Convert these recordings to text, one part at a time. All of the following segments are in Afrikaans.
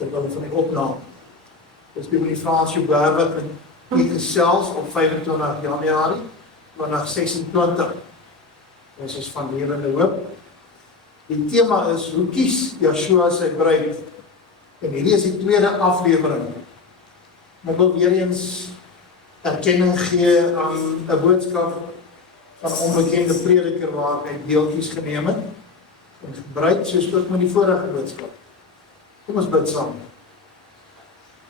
terwyl van die opname. Dis die Frans Joubert en die gesels op 25 Januarie 2026. Ons is van lewende hoop. Die tema is, hoe kies Yeshua sy bruid? En hierdie is die tweede aflewering. Ek wil weer eens erkenning gee aan 'n boodskap van 'n onbekende prediker waar hy deeltjies geneem het en gebruik soos ook met die vorige boodskap. Kom ons bid saam.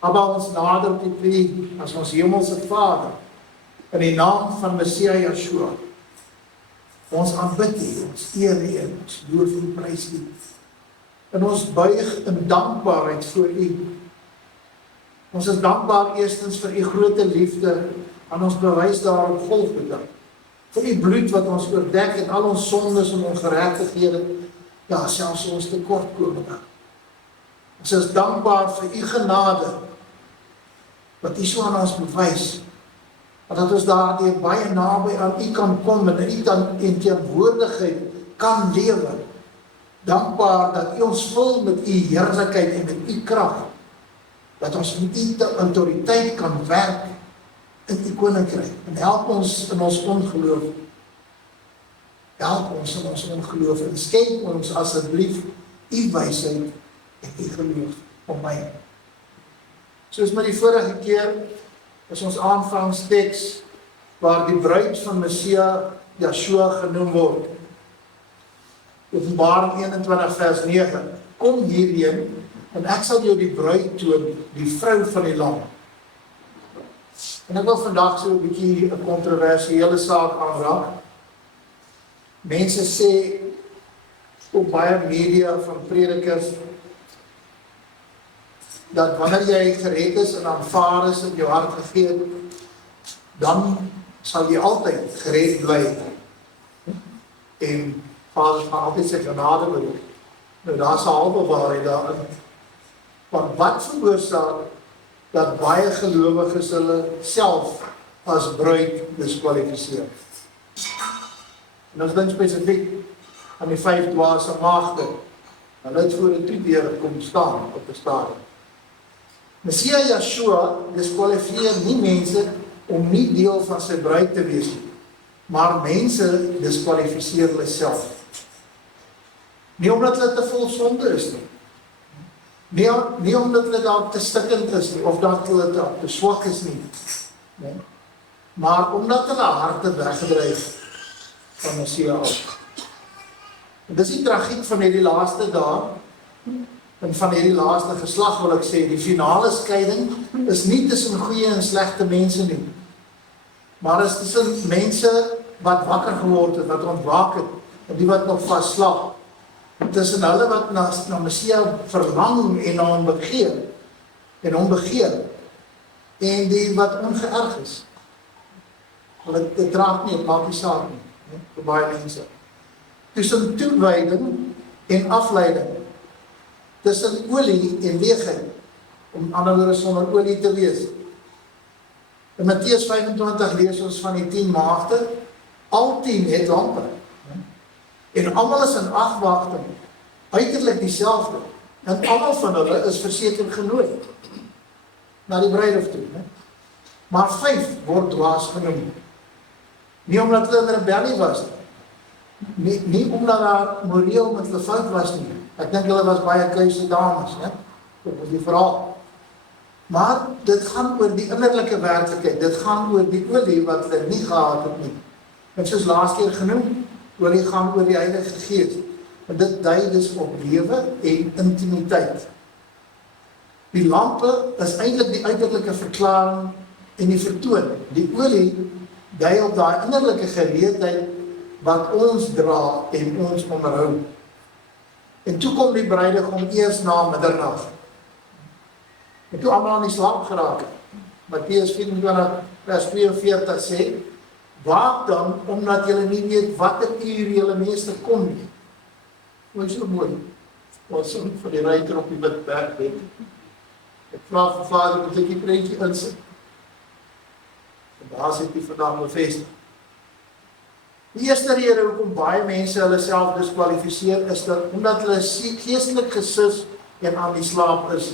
Abba, ons nader tot U as ons hemelse Vader in die naam van Messia Yeshua. Ons aanbid U, ons eer U, ons loof U, prys U. En ons buig in dankbaarheid voor U. Ons is dankbaar eerstens vir U groote liefde aan ons bewys daar op Golgotha. Vir U bloed wat ons oordek en al ons sondes en ongeregtighede, ja, selfs ons tekortkominge. Ons is dankbaar vir U genade wat U so aan ons bewys, dat ons daardeur baie naby aan U kan kom en in teenwoordigheid kan lewe. Dankbaar dat U ons vul met U heerlikheid en met U krag, dat ons met U autoriteit kan werk in U koninkryk. En help ons in ons ongeloof. Help ons in ons ongeloof en skenk ons asseblief U wysheid en U geloof om my. Soos met die vorige keer is ons aanvangsteks waar die bruid van Messia Yeshua genoem word. Openbaring 21 vers 9. Kom hierheen en ek sal jou die bruid toon, die vrou van die lam. En ek wil vandag so 'n bietjie 'n kontroversiële saak aanraak. Mense sê op baie media van predikers dat wanneer jy gered is en aanvaar is in jou hart gegee het, dan sal jy altyd gered bly. En Vader gaan altyd sy genade bedoel. Nou daar is 'n halwe waarheid daarin. Want wat veroorsaak dat baie gelowiges hulle self as bruid diskwalifiseer? En ons dink spesifiek aan die 5 dwaase maagde. Hulle het voor 'n toedeur kom staan op 'n stadium. Messia Yeshua diskwalifiseer nie mense om nie deel van sy bruid te wees nie, maar mense diskwalifiseer hulle self. Nie omdat hulle te vol sonde is nie. Nie omdat hulle daar te stikkend is nie, of dat hulle te swak is nie. Nee. Maar omdat hulle harte weggedryf van Messia af. En dis die tragiek van hierdie laaste dae, en van hierdie laaste geslag wil ek sê, die finale skeiding is nie tussen goeie en slegte mense nie, maar is tussen mense wat wakker geword het, wat ontwaak het, en die wat nog vasslag. Tussen hulle wat na Messia verlang en na hom begeer, en die wat ongeërg is. Hulle dit draag nie, het maak nie saak nie, vir baie mense. Tussen toewyding en afleiding, tussen olie en leegheid, om ander woorde sonder olie te wees. In Matteus 25 lees ons van die 10 maagde, al 10 het lampe. En almal is in agwagting, uiterlik dieselfde. En almal van hulle is verseker genooi na die bruilof toe. Maar 5 word dwaas genoem. Nie omdat hulle in rebellie was nie. Nie omdat daar moreel met hulle fout was nie. Ek dink hulle was baie kuise dames, dit was die verhaal. Maar dit gaan oor die innerlike werklikheid, dit gaan oor die olie wat hulle nie gehad het nie. En soos laas keer genoem, olie gaan oor die Heilige Gees. En dit dui dus op lewe en intimiteit. Die lampe is eintlik die uiterlike verklaring en die vertoon. Die olie dui op daai innerlike geleerdheid wat ons dra en ons onderhou. En toe kom die bruidegom eers na middernag. En toe almal aan die slaap geraak het. Matteus 24 vers 42 sê, waak dan, omdat julle nie weet watter uur julle meester kom nie. Mooi so mooi. Ons sing vir die ruiter op die bidberg weet. Ek vra vir Vader, moet ek die prentjie insit? En daar sit die vandag bevestig. Die eerste rede hoekom baie mense hulle self diskwalifiseer is dat omdat hulle geestelik gesis en aan die slaap is.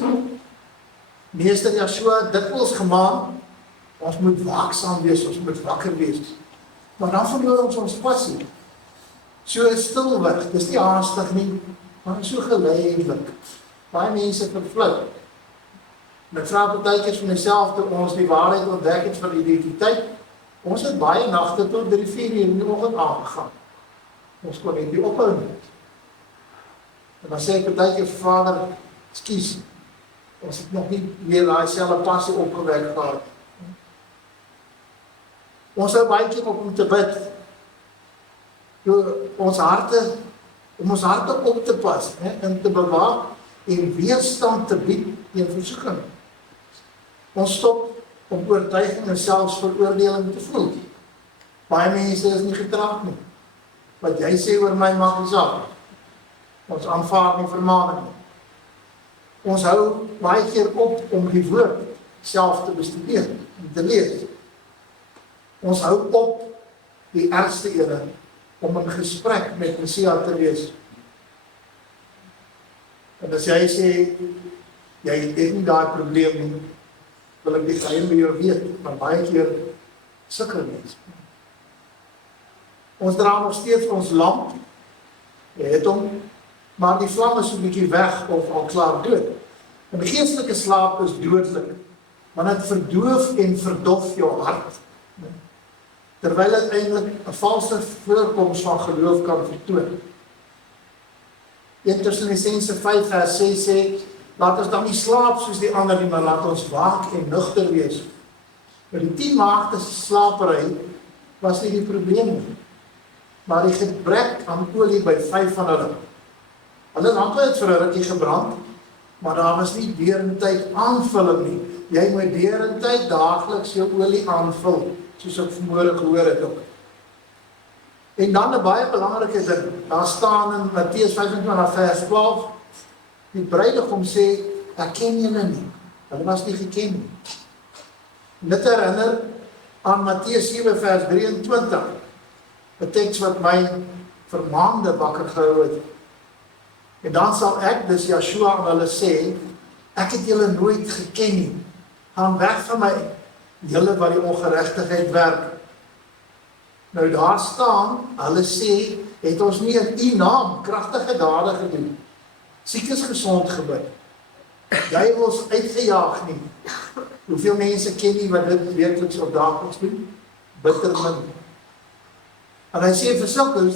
Meester Yeshua het dikwels gemaan, ons moet waaksaam wees, ons moet wakker wees. Maar dan verloor ons passie. So stilweg, dis nie haastig nie, maar so geleidelik. Baie mense vervlug. En ek vra partykeer vir myself, toe ons die waarheid ontdek het van identiteit, ons het baie nagte tot 3-4 uur in die oggend aangegaan. Ons kon nie ophou nie. En dan sê ek partykeer vir Vader, ekskuus, ons het nog nie weer daai selfe passie opgewek gehad. Ons hou baie keer op om te bid. Om ons harte op te pas, en te bewaak en weerstand te bied teen versoeking. Ons stop om oortuiging en selfs veroordeling te voel. Baie mense is nie getrap nie. Wat jy sê oor my maak nie saak. Ons aanvaar nie vermaning nie. Ons hou baie keer op om die woord self te bestudeer en te lees. Ons hou op die ergste ere om in gesprek met Messia te wees. En as jy sê, jy het nie daai probleem nie, wil ek die geheim by jou weet, maar baie keer sukkel mense. Ons dra nog steeds ons lamp, jy het hom, maar die vlam is 'n bietjie weg of al klaar dood. En die geestelike slaap is dodelik, want dit verdoof en verdof jou hart. Terwyl dit eintlik 'n valse voorkoms van geloof kan vertoon. 1 Tessalonisense 5 vers 6 sê, laat ons dan nie slaap soos die ander nie, maar laat ons waak en nugter wees. Maar die 10 maagde slapery was nie die probleem nie, maar die gebrek aan olie by 5 van hulle. Hulle lampe het vir 'n rukkie gebrand, maar daar was nie deurentyd aanvulling nie. Jy moet deurentyd daagliks jou olie aanvul, soos ek vanmôre gehoor het ook. En dan 'n baie belangrike ding, daar staan in Matteus 25 vers 12, die bruidegom sê, ek ken julle nie. Hulle was nie geken nie. Dit herinner aan Matteus 7 vers 23, 'n teks wat my vir maande wakker gehou het. En dan sal ek, dus Yeshua, aan hulle sê, ek het julle nooit geken nie. Gaan weg van my, julle wat die ongeregtigheid werk. Nou daar staan, hulle sê, het ons nie in u naam kragtige dade gedoen, siekes gesond gebid, duiwels uitgejaag nie. Hoeveel mense ken nie wat dit weekliks of daagliks doen? Bitter min. En hy sê vir sulkes,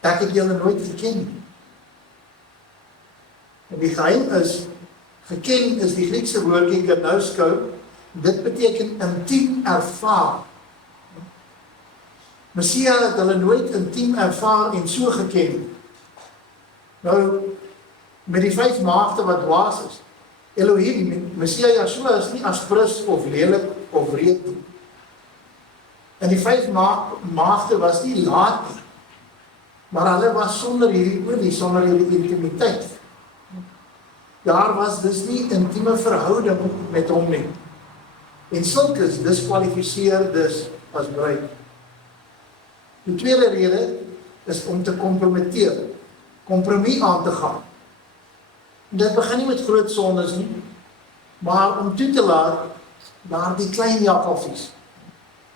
ek het julle nooit geken nie. En die geheim is, geken is die Griekse woordjie gnosko, dit beteken intiem ervaar. Messia het hulle nooit intiem ervaar en so geken. Nou, met die 5 maagde wat dwaas is, Elohim, Messia Yeshua is nie asprus of lelik of wreed nie. En die 5 maagde was nie laat nie, maar hulle was sonder hierdie olie, sonder hierdie intimiteit. Daar was dus nie intieme verhouding met hom nie. En sulkes diskwalifiseer dus as bruid. Die tweede rede is om te kompromiteer, kompromie aan te gaan. Dit begin nie met groot sondes nie, maar om toe te laat daar die klein jakkalsies,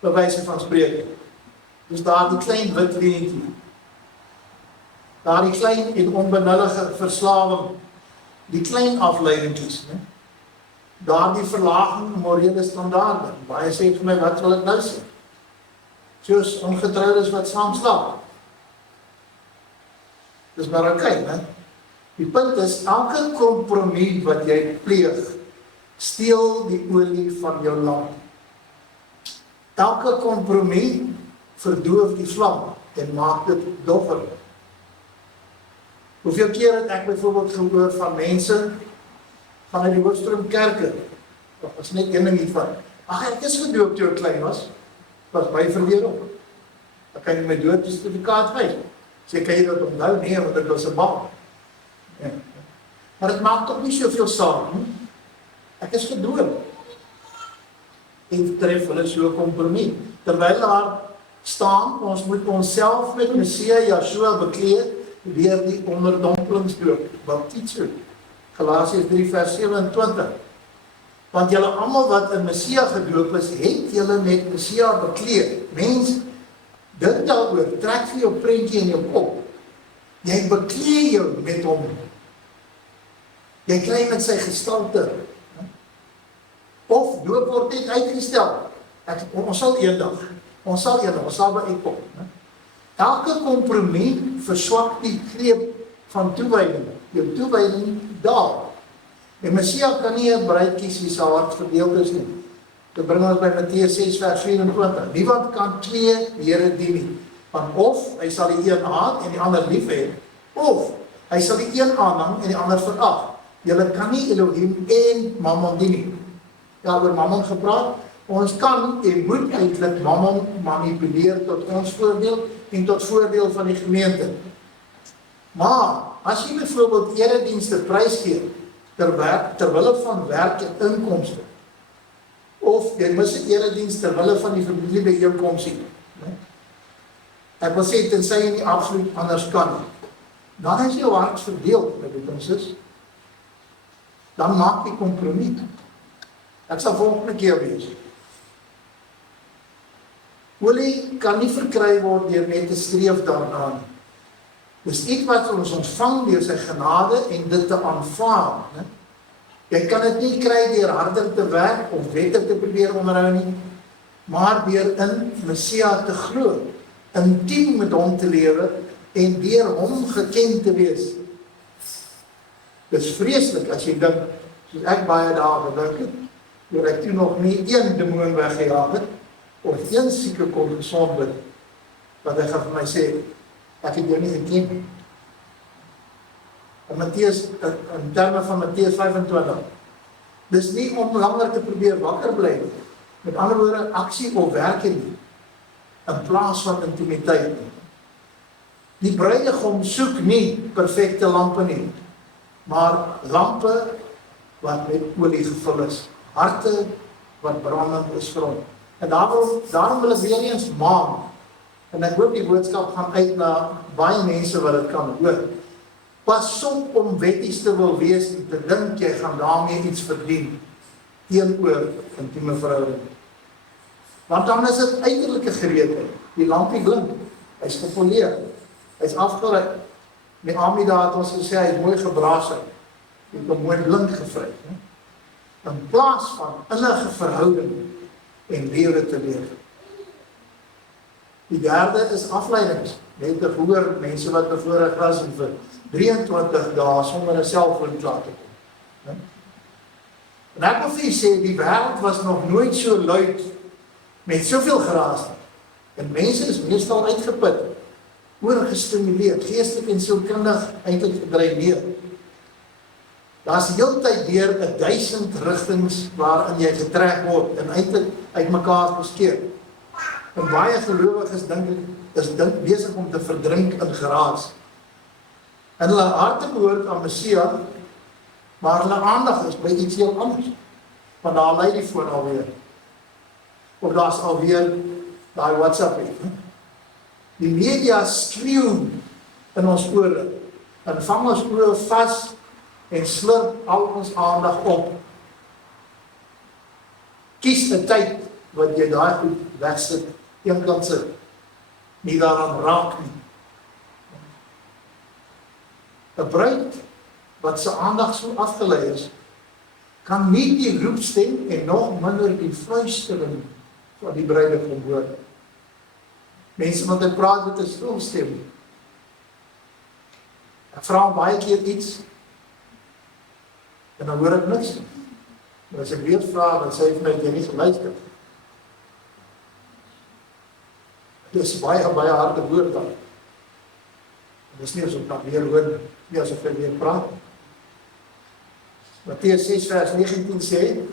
by wyse van spreek. Dus daar die klein wit leentjie, daar die klein en onbenullige verslawing, die klein afleidingkies, daar die verlaging morele standaarde. Baie sê vir my, wat wil ek nou sê? Soos ongetrouwdes wat saam slaap. Dis maar oké, né? Die punt is, elke kompromie wat jy pleeg, steel die olie van jou lamp. Elke kompromie verdoof die vlam en maak dit doffer. Hoeveel keer het ek byvoorbeeld gehoor van mense vanuit die Hoofstroomkerke, dat was net een ding hiervan, ek is gedoop toe ek klein was my verleer op. Dan kan jy my doopsertifikaat wys. Sê, kan jy dat onthou? Nee, want dit was 'n bal. Ja. Maar dit maak toch nie soveel saak, nie? Ek is gedoop. En tref hulle so 'n kompromie. Terwyl daar staan, ons moet onsself met Messia Yeshua bekleed leer die onderdompelingsdoop, baptizo, Galasiërs 3 vers 27. Want julle almal wat in Messia gedoop is, het julle met Messia bekleed. Mense, dink daaroor, trek vir jou prentjie in jou kop. Jy bekleed jou met hom. Jy kry met sy gestalte. Of doop word net uitgestel. Ons sal eendag by uitkom. Elke kompromie verswak die greep van toewyding. Jou toewyding daal. Die Messia kan nie 'n bruid kies wie sy hart verdeeld is nie. Dit bring ons by Matteus 6 vers 24. Niemand kan twee here dien nie. Want of hy sal die een haat en die ander lief hê, of hy sal die een aanhang en die ander verag. Julle kan nie Elohim en Mammon dien nie. Ja, oor Mammon gepraat. Ons kan en moet eintlik Mammon manipuleer tot ons voordeel en tot voordeel van die gemeente. Maar as jy byvoorbeeld eredienste prysgee terwille van werk en inkomste, of jy mis 'n erediens terwille van die familiebyeenkomsie, ek wil sê tensy jy nie absoluut anders kan, dan is jou hart verdeel, dan maak die kompromis. Ek sal volgende keer wees. Olie kan nie verkry word deur net te streef daarna nie. Dis iets wat ons ontvang deur sy genade en dit te aanvaar. Ne? Jy kan dit nie kry deur harder te werk of wette te probeer onderhou nie, maar deur in Messia te glo, intiem met hom te lewe en deur hom geken te wees. Dis vreeslik as jy dink, soos ek baie dae gedink het, oor ek toe nog nie een demoon weggejaag het, of een sieke kon gesond word, wat hy gaan vir my sê, ek het jou nie geken. In terme van Matteus 25, dis nie om langer te probeer wakker bly, met ander woorde, aksie of werking, in plaas van intimiteit. Die bruidegom soek nie perfekte lampe nie, maar lampe wat met olie gevul is, harte wat brandend is vir hom. En daarom wil ek weer eens maan, en ek hoop die boodskap gaan uit na baie mense wat dit kan hoor. Pas op om wetties te wil wees en te dink jy gaan daarmee iets verdien teenoor intieme verhouding. Want dan is dit uiterlike gereedheid. Die lampie blink, hy's gepoleer, hy's afgeruim. Met Amida het ons gesê hy is mooi gebraas uit. Hy het hom mooi blink gevry. In plaas van innige verhouding en lewe te leef. Die derde is afleidings. Net te hoor mense wat bevoorreg was en vir 23 dae sonder 'n selfoon klaar te kom. En ek wil vir julle sê, die wêreld was nog nooit so luid met soveel geraas nie. En mense is meestal uitgeput, oorgestimuleer, geestelik en sielkundig eintlik gedreineer. Daar's die hele tyd deur 1000 rigtings waarin jy getrek word en eintlik uitmekaar geskeer. En baie gelowiges dink besig om te verdrink in geraas. En hulle harte behoort aan Messia, maar hulle aandag is by iets heel anders. Want daar lei die foon alweer. Of daar's alweer daai WhatsApp. Die media skreeu in ons ore en vang ons ore vas en slurp al ons aandag op. Kies 'n tyd wat jy daai goed wegsit, eenkant sit, nie daaraan raak nie. 'n bruid wat sy aandag so afgelei is, kan nie die roepstem en nog minder die fluistering van die bruidegom hoor. Mense wat hy praat met 'n stil stem. Ek vra hom baie keer iets en dan hoor ek niks. Maar as ek weer vra, dan sê hy vir my, jy nie geluister. Dit is baie harde woord dan. Dit is nie asof ek weer hoor, nie asof ek weer praat. Matteus 6 vers 19 sê,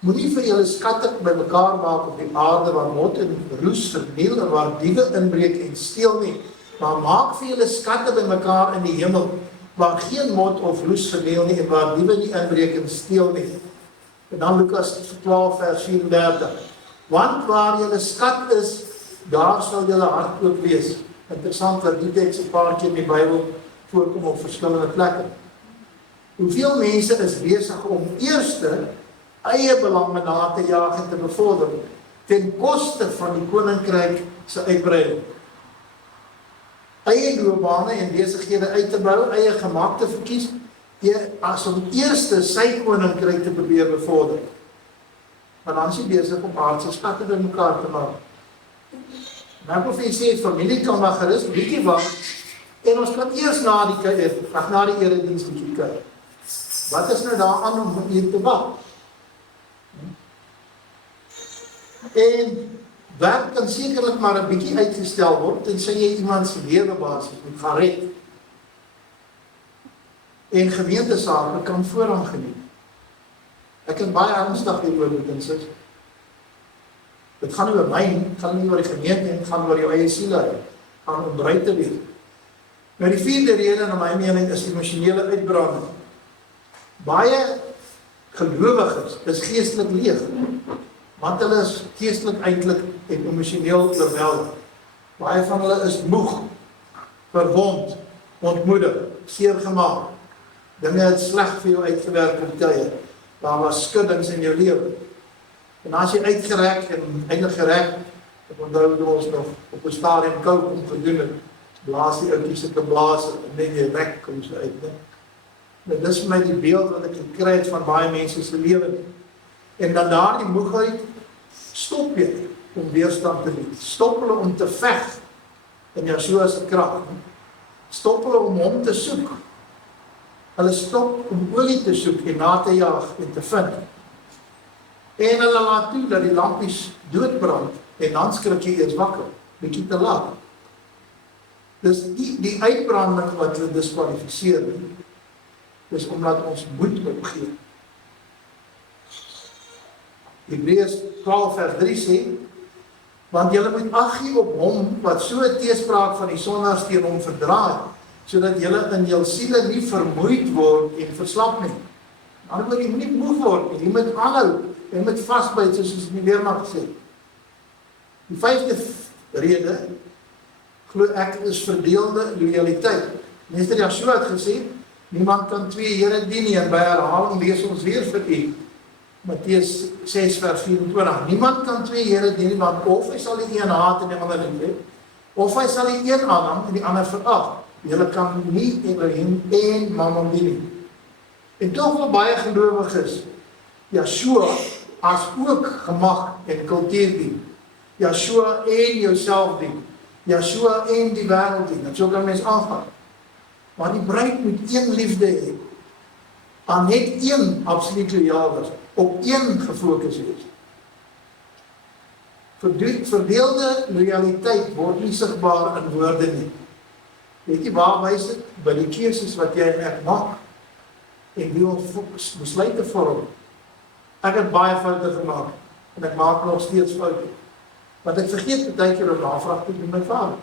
moenie vir julle skatte bymekaar maak op die aarde waar mot en roes verniel en waar diewe inbreek en steel nie, maar maak vir julle skatte bymekaar in die hemel waar geen mot of roes verniel nie en waar diewe nie inbreek en steel nie. En dan Lukas 12 vers 34. Want waar julle skat is, daar sal julle hart ook wees. Interessant dat die teks 'n paar keer in die Bybel voorkom op verskillende plekke. Hoeveel mense is besig om eerste eie belange na te jaag en te bevorder ten koste van die koninkryk se uitbreiding. Eie loopbane en besighede uit te bou, eie gemak te verkies, as om eerste sy koninkryk te probeer bevorder. Maar dan is hy besig om aardse skatte bymekaar te maak. Nou wil jy sê, familie kan maar gerus bietjie wag en ons kan eers na die erediens bietjie kyk. Wat is nou daaraan om hier te wag? En werk kan sekerlik maar 'n bietjie uitgestel word tensy jy iemand se lewe basies moet gaan red. En gemeentesake kan voorrang geniet. Ek het baie ernstig hieroor bedink. Dit gaan nie oor my nie, dit gaan nie oor die gemeente nie, dit gaan oor jou eie siel, dit gaan om bereid te wees. Nou die vierde rede na my mening is emosionele uitbranding. Baie gelowiges is geestelik leeg, want hulle is geestelik eintlik en emosioneel oorweldig. Baie van hulle is moeg, verwond, ontmoedig, seer gemaak. Dinge het sleg vir jou uitgewerk op tye. Daar was skuddings in jou lewe. En as jy uitgerek en eintlik gerek, ek onthou ons nog op 'n stadium koud om gedoen het, blaas die ouetjies sulke blaas en net jy rek kom so uit. Nou dis vir my die beeld wat ek gekry het van baie mense se lewe. En dan daardie moegheid stop jy om weerstand te bied. Stop hulle om te veg in Yeshua se krag. Stop hulle om hom te soek. Hulle stop om olie te soek en na te jaag en te vind. En hulle laat toe dat die lampies doodbrand en dan skrik jy eers wakker, bietjie te laat. Dis die uitbranding wat hulle diskwalifiseer, dis omdat ons moed opgee. Hebreërs 12 vers 3 sê, want julle moet ag gee op hom wat so 'n teespraak van die sondaars teen hom verdraai, sodat julle in jul siele nie vermoeid word en verslap nie. Anderwoorde, jy moet nie moeg word nie, jy moet aanhou, jy moet vasbyt soos ons in die weermag gesê. Die vyfde rede, glo ek, is verdeelde loyaliteit. Meester Yeshua het gesê, niemand kan twee here dien nie, en by herhaling lees ons weer vir u, Matteus 6 vers 24, niemand kan twee here dien nie, want of hy sal die een haat en die ander lief hê, of hy sal die een aanhang en die ander verag. Julle kan nie Elohim en Mammon dien nie. En tog wel baie gelowiges Yeshua as ook gemag en kultuur dien. Yeshua en jouself dien. Yeshua en die wêreld dien. En so kan mens aangaan. Maar die bruid moet een liefde hê. Aan net een absoluut loyaal wees. Op een gefokus wees. Verdeelde loyaliteit word nie sigbaar in woorde nie. Weet jy waar wys dit? By die keuses wat jy en ek maak. En wie ons besluite vorm. Ek het baie foute gemaak. En ek maak nog steeds foute. Want ek vergeet baie keer om navraag te doen met my vader.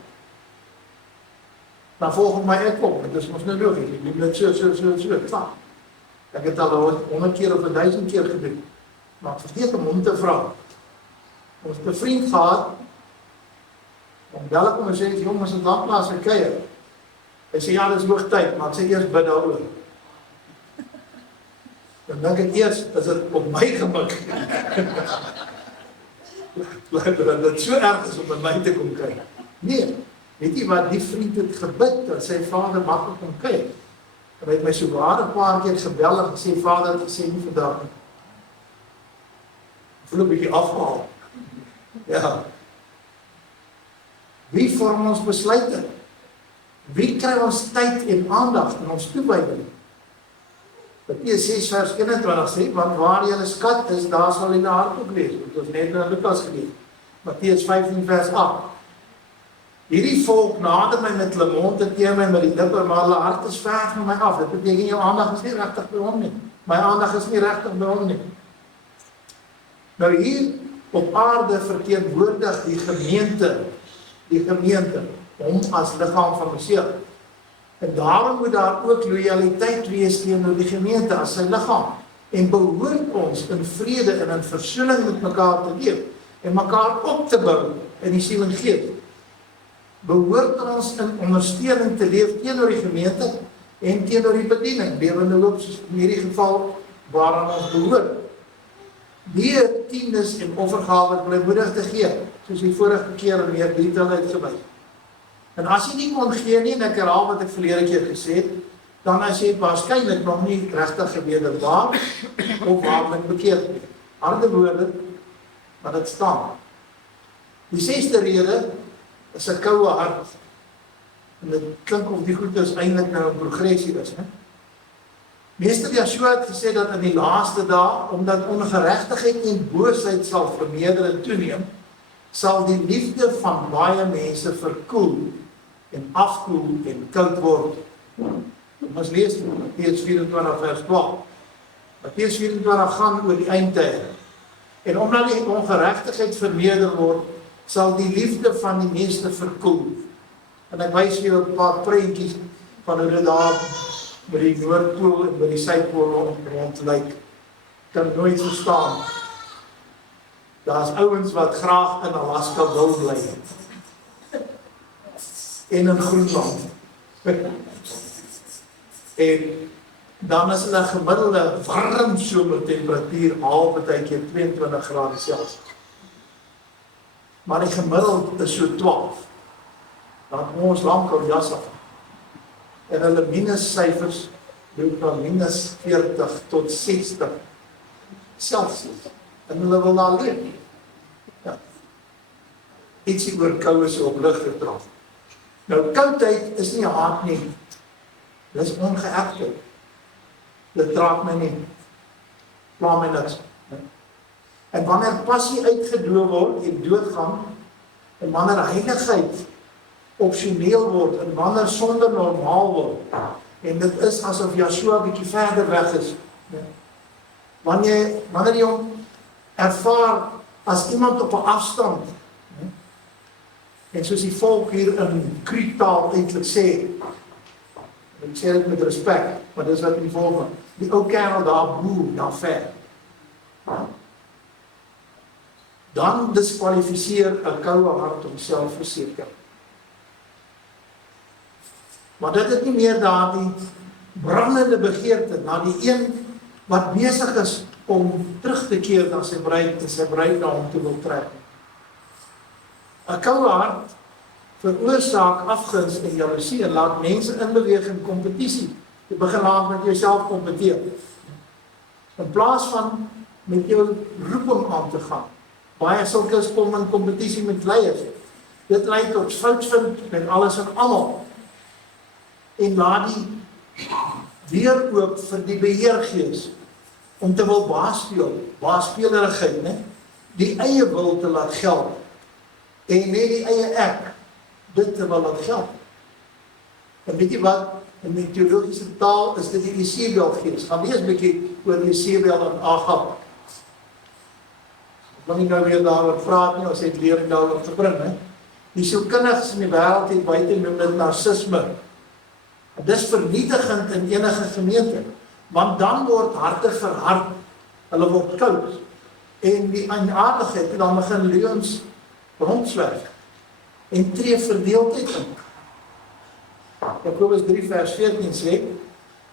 Dan volg my ek op. Dit is ons nou logies. Ek doen dit so. Klaar. Ek het al 100 keer of 1000 keer gedoen. Maar ek vergeet om hom te vra. Ons het 'n vriend gehad. Om bel ek om en sê, jong, ons het laatplaas gekeier. Hy sê, ja, dit is hoogtyd, maar ek sê eers bid daaroor. Dan dink ek eers, is dit op my gemik. Dat dit so erg is om by my te kom kyk. Nee, weet jy wat, die vriend het gebid, dat sy vader mag kom kyk. En hy het my so waar 'n paar keer gebel en gesê, vader het gesê nie vandag nie. Ek voel 'n bietjie afgehaal. Ja. Wie vorm ons besluite? Wie kry ons tyd en aandag in ons toewyding? Matteus 6 vers 21 sê, want waar julle skat is, daar sal julle hart ook wees. Dit is net in Lukas gelees. Matteus 15 vers 8. Hierdie volk nader my met hulle mond en teen my met die lippe, maar hulle hart is ver van my af. Dit beteken jou aandag is nie regtig by hom nie. My aandag is nie regtig by hom nie. Nou hier op aarde verteenwoordig die gemeente, hom as liggaam van homself. En daarom moet daar ook loyaliteit wees teenoor die gemeente as sy liggaam. En behoort ons in vrede en in versoening met mekaar te leef en mekaar op te bou in die siel en gees. behoort ons in ondersteuning te leef teenoor die gemeente en teenoor die bediening, lewende hoop, soos in hierdie geval waaraan ons behoort. Die tiendes en offergawe blymoedig te gee, soos die vorige keer in meer detail uitgewys. En as jy nie kon gee nie, en ek herhaal wat ek verlede keer gesê het, dan as jy waarskynlik nog nie regtig gewederwaar of waarlik bekeerd nie. Harde woorde, maar dit staan. Die 6de rede is 'n koue hart. En dit klink of die goed is eintlik nou 'n progressie is, né? Meester Yeshua het gesê dat in die laaste dae, omdat ongeregtigheid en boosheid sal vermeerder en toeneem, sal die liefde van baie mense verkoel en afkoel en koud word. Ons lees Matteus 24 vers 12. Matteus 24 gaan oor die eindtye. En omdat die ongeregtigheid vermeerder word, sal die liefde van die mense verkoel. En ek wys jou 'n paar prentjies van hoe dit daar by die Noordpool en by die Suidpool rond lyk. Kan nooit verstaan. Daar's ouens wat graag in Alaska wil bly. En in Groenland. En dan is hulle gemiddelde warm somertemperatuur haal partykeer 22 grade Celsius. Maar die gemiddeld is so 12. Dan ons lankal jas af. En hulle minussyfers loop van -40 tot 60 Celsius. En hulle wil daar leef. Ja. Ietsie oor koue so op lig getraf. Nou, koudheid is nie haat nie. Dit is ongeëgte. Dit raak my nie. Pla my niks. En wanneer passie uitgedoof word en doodgaan, en wanneer heiligheid opsioneel word, en wanneer sonde normaal word, en dit is asof Yeshua bietjie verder weg is, wanneer jy hom ervaar as iemand op 'n afstand, en soos die volk hier in Kriektaal eintlik sê, ek sê dit met respek, maar dis wat die volk, die ou kerel daar boer, daar ver, dan diskwalifiseer 'n koue hart homself verseker. Maar dit het nie meer daardie brandende begeerte na die een wat besig is om terug te keer na sy bruid en sy bruid na hom toe wil trek. 'n Koue hart veroorsaak afguns en jaloesie en laat mense inbeweeg in kompetisie. Jy begin laat met jouself kompeteer. In plaas van met jou roeping aan te gaan. Baie sulke kom in kompetisie met leiers. Dit lei tot fout vind met alles en almal. En laat die deur oop vir die beheergees om te wil baaspelerigheid, né? Die eie wil te laat geld en net die eie ek dit te wil laat geld. En weet jy wat, in die theologiese taal is dit die Jezebelgees. Gaan lees 'n bietjie oor Jezebel en Agab. Ek wil nie nou weer daaroor praat nie, ons het lering daaroor gebring, hè. Die sielkundiges in die wêreld het buite noem dit narcisme. Dis vernietigend in enige gemeente, want dan word harte verhard, hulle word koud, en die aardigheid, en dan begin leuns rondswerf, en tree verdeeldheid in. Jakobus 3 vers 14 sê,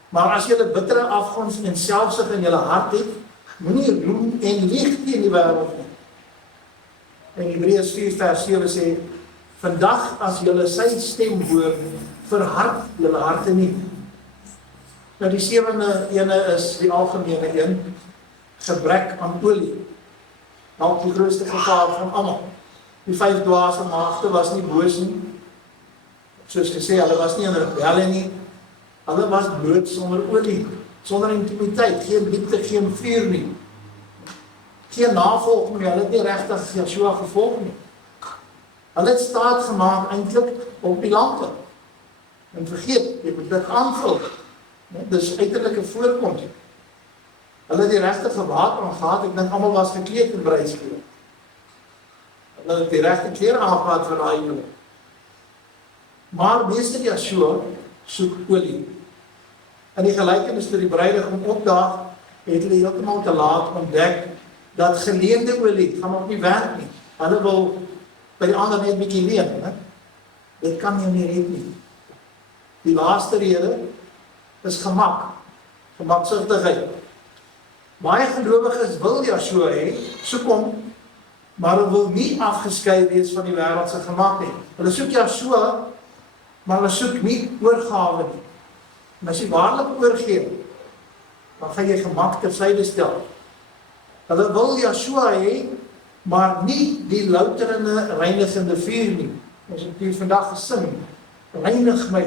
maar as julle bittere afguns en selfsug in julle hart het, moenie roem en lieg teen die wêreld nie. En Hebreërs 4 vers 7 sê, vandag as julle sy stem hoor, verhard julle harte nie. Nou die 7de ene is die algemene een, gebrek aan olie. Dalk die grootste gevaar van almal. Die 5 dwaase maagde was nie boos nie. Soos gesê, hulle was nie in rebelle nie. Hulle was bloot sonder olie, sonder intimiteit, geen liefde, geen vuur nie. Geen navolging nie, hulle het nie regtig Yeshua gevolg nie. Hulle het staat gemaak eintlik op die lampe. En vergeet, jy moet dit aanvul. Dis uiterlike voorkoms. Hulle het die regte gewaad aangehad, ek dink almal was gekleed in bruidsklere. Hulle het die regte klere aangehad vir daai huwelik. Maar meester Yeshua soek olie. In die gelykenis toe die bruidegom opdaag, het hulle heeltemal te laat ontdek dat geleende olie gaan ook nie werk nie. Hulle wil by die ander net 'n bietjie leen, né? Dit kan jy nie red nie. Die laaste rede is gemak, gemaksigtigheid. Baie gelowiges wil Yeshua hê, soek hom, maar hulle wil nie afgeskei wees van die wêreldse gemak nie. Hulle soek Yeshua, maar hulle soek nie oorgawe nie. En as jy waarlik oorgee, dan gaan jy gemak tersyde stel. Hulle wil Yeshua hê, maar nie die louterende, reinigende vuur nie. Ons het hier vandag gesing, reinig my,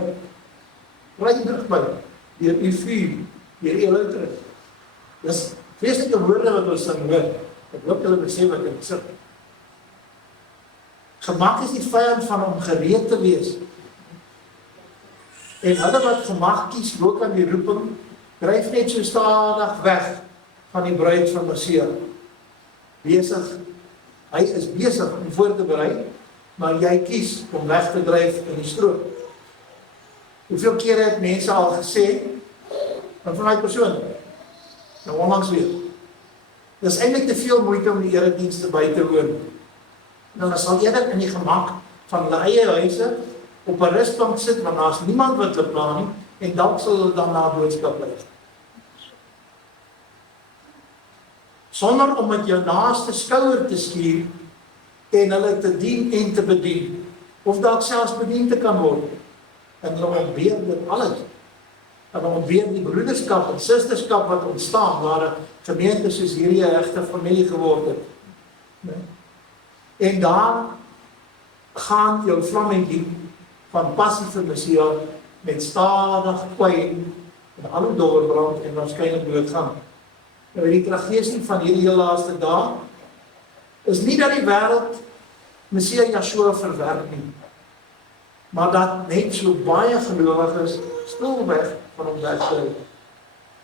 deur u vuur, deur u louterende. Dis vreeslike woorde wat ons sing, hoor. Ek hoop julle besef wat ek sê. Gemak is die vyand van om gereed te wees. En hulle wat gemak kies, loop aan die roeping, dryf net so stadig weg van die bruid van Messia. Besig, hy is besig om voor te berei, maar jy kies om weg te dryf in die stroom. Hoeveel kere het mense al gesê, van die persoon, nou onlangs weer, dis eintlik te veel moeite om die eredienste by te woon. Nou, dan sal eerder in die gemak van hulle eie huise op 'n rusbank sit, want daar is niemand wat hulle pla nie, en dalk sal hulle dan na boodskap luister. Sonder om met jou naaste skouer te skuur en hulle te dien en te bedien, of dalk selfs bedien te kan word. En hulle ontbeer dit alles. En hulle ontbeer die broederskap en susterskap wat ontstaan, waar 'n gemeente soos hierdie 'n regte familie geword het. En daar gaan jou vlammetjie van passie vir Messia met stadig kwyn en al hoe doorbrand en waarskynlik doodgaan. Nou die tragedie van hierdie heel laaste dae is nie dat die wêreld Messia Yeshua verwerp nie, maar dat net so baie gelowiges stilweg van hom wegdryf.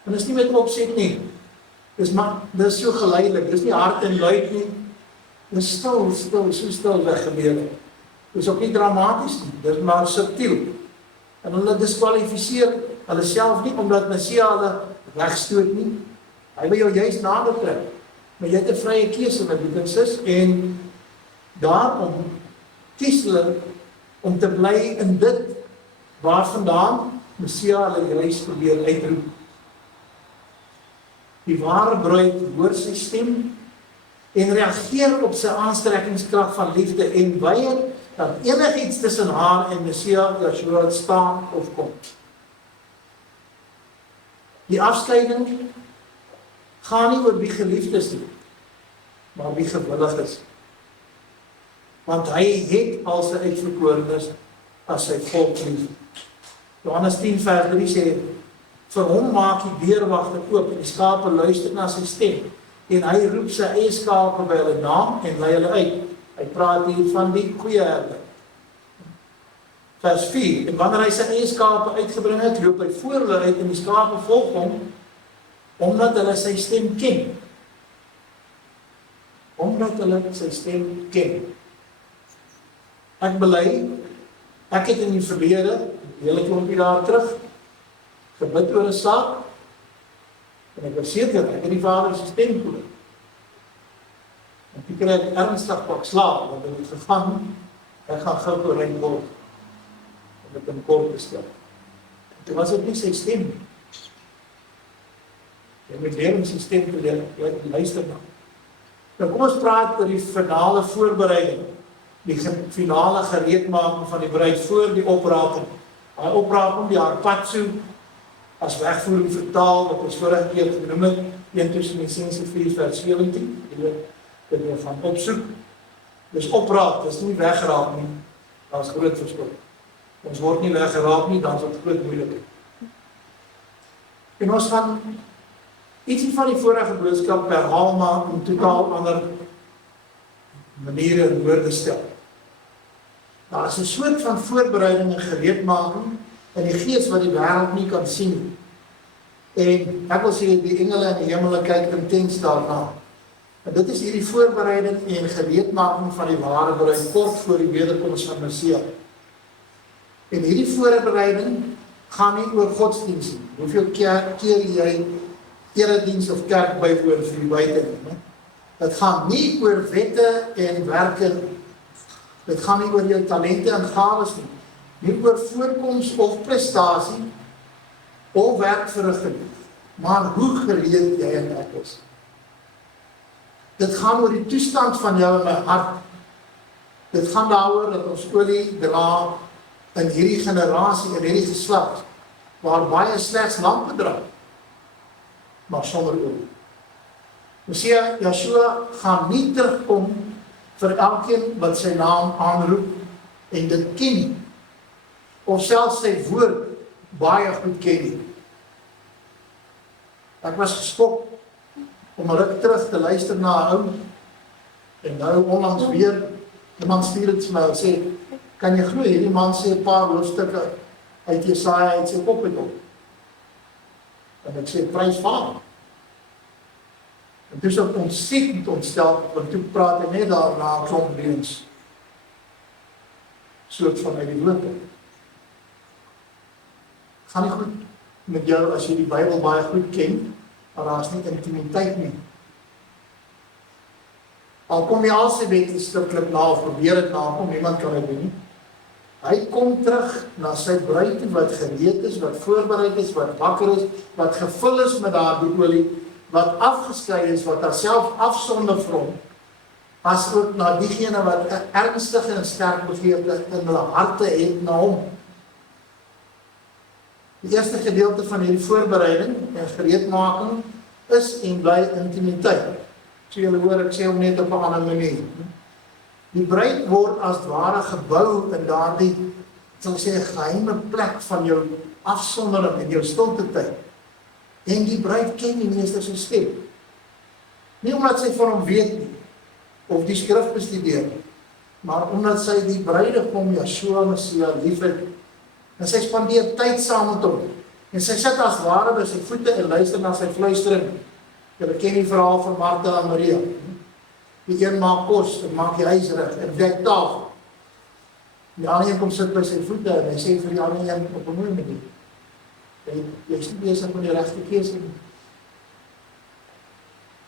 En dis nie met opset nie. Dis so geleidelik, dis nie hard en luid nie. Dis stil, so stil weggebeur. Dis ook nie dramaties nie, dis maar subtiel. En hulle diskwalifiseer hulle self nie omdat Messia hulle wegstoot nie. Hy wil jou juist nader trek. Maar jy het 'n vrye keuse met die sis, en daarom kies hulle om te bly in dit waarvandaan Messia hulle juist probeer uitroep. Die ware bruid hoor sy stem en reageer op sy aantrekkingskrag van liefde en weier dat enigiets tussen haar en Messia Yeshua staan of kom. Die afskeiding gaan nie oor wie geliefd is nie, maar wie gewillig is. Want hy het al sy uitverkorenes as sy volk lief. Johannes 10 vers 3 sê, vir hom maak die deurwagte oop en die skape luister na sy stem. En hy roep sy eie skape by hulle naam en lei hulle uit. Hy praat hier van die goeie herder. Vers 4, en wanneer hy sy eie skape uitgebring het, loop hy voor hulle uit en die skape volg hom, omdat hulle sy stem ken. Omdat hulle sy stem ken. Ek bely, ek het in die verlede, hele klompie daar terug, gebid oor 'n saak, en ek verseker, ek het die Vader se stem gehoor. En ek kry ek ernstig pak slaap, want ek het gegaan, ek gaan gou oorheen word, om dit in kort te stel. En toe was dit nie sy stem nie. Jy moet leer om sy stem te leer, luister na. Nou kom ons praat oor die finale voorbereiding, die finale gereedmaking van die bruid voor die opraping. Hy opraping, die harpazo, as wegvoering vertaal, wat ons vorige keer genoem het, 1 Tessalonisense 4 vers 17, dit weer van opsoek. Dis opraap, dis nie weggeraap nie, daar is groot verskil. Ons word nie weggeraap nie, dan is dit groot moeilikheid. En ons gaan ietsie van die vorige boodskap herhaal maak om totaal ander maniere en woorde stel. Daar is 'n soort van voorbereiding en gereedmaking in die gees wat die wêreld nie kan sien. En ek wil sê, die engele in die hemel kyk intens daarna. En dit is hierdie voorbereiding en gereedmaking van die ware bruid kort voor die wederkoms van Messia. En hierdie voorbereiding gaan nie oor godsdienst nie. Hoeveel keer jy erediens of kerk bywoon vir die buite nie. Dit gaan nie oor wette en werke. Dit gaan nie oor jou talente en gawes nie. nie oor voorkoms of prestasie, of werkverrigting, maar hoe gereed jy en ek is. Dit gaan oor die toestand van jou en my hart. Dit gaan daaroor dat ons olie dra in hierdie generasie, in hierdie geslag, waar baie slegs lampe dra, maar sonder olie. Mosia, Yeshua gaan nie terugkom vir elkeen wat sy naam aanroep en dit ken nie, of selfs sy woord baie goed ken nie. Ek was geskok om 'n ruk terug te luister na 'n ou, en nou onlangs weer, iemand stuur dit vir my en sê, kan jy glo, hierdie man sê 'n paar hoofstukke uit Jesaja uit sy kop het op. En ek sê, prys Vader. En toe is ek ontsettend ontstel, want toe praat hy net daarna klomp leuns, soort van uit die woord. Gaan nie goed met jou as jy die Bybel baie goed ken, maar daar is nie intimiteit nie. Al kom jy al sy wette skrikkelik na, of probeer dit nakom, niemand kan dit doen nie. Hy kom terug na sy bruid toe, wat gereed is, wat voorbereid is, wat wakker is, wat gevul is met daardie olie, wat afgeskei is, wat haarself afsonder vir hom, as ook na diegene wat 'n ernstige en sterk begeerte in hulle harte het na hom. Die eerste gedeelte van hierdie voorbereiding en gereedmaking is en bly intimiteit. So julle hoor, ek sê hom net op 'n ander manier. Die bruid word as ware gebou in daardie, sal ek sê, 'n geheime plek van jou afsondering en jou stilte tyd. En die bruid ken die meester se stem. Nie omdat sy van hom weet nie, of die skrif bestudeer, maar omdat sy die bruidegom Yeshua Messia liefhet. En sy spandeer tyd saam met hom. En sy sit as ware by sy voete en luister na sy fluistering. Julle ken die verhaal van Martha en Maria. Die een maak kos en maak die huis reg en dek tafel. Die ander een kom sit by sy voete en hy sê vir die ander een op 'n mooi manier, jy is nie besig met die regte keuse nie.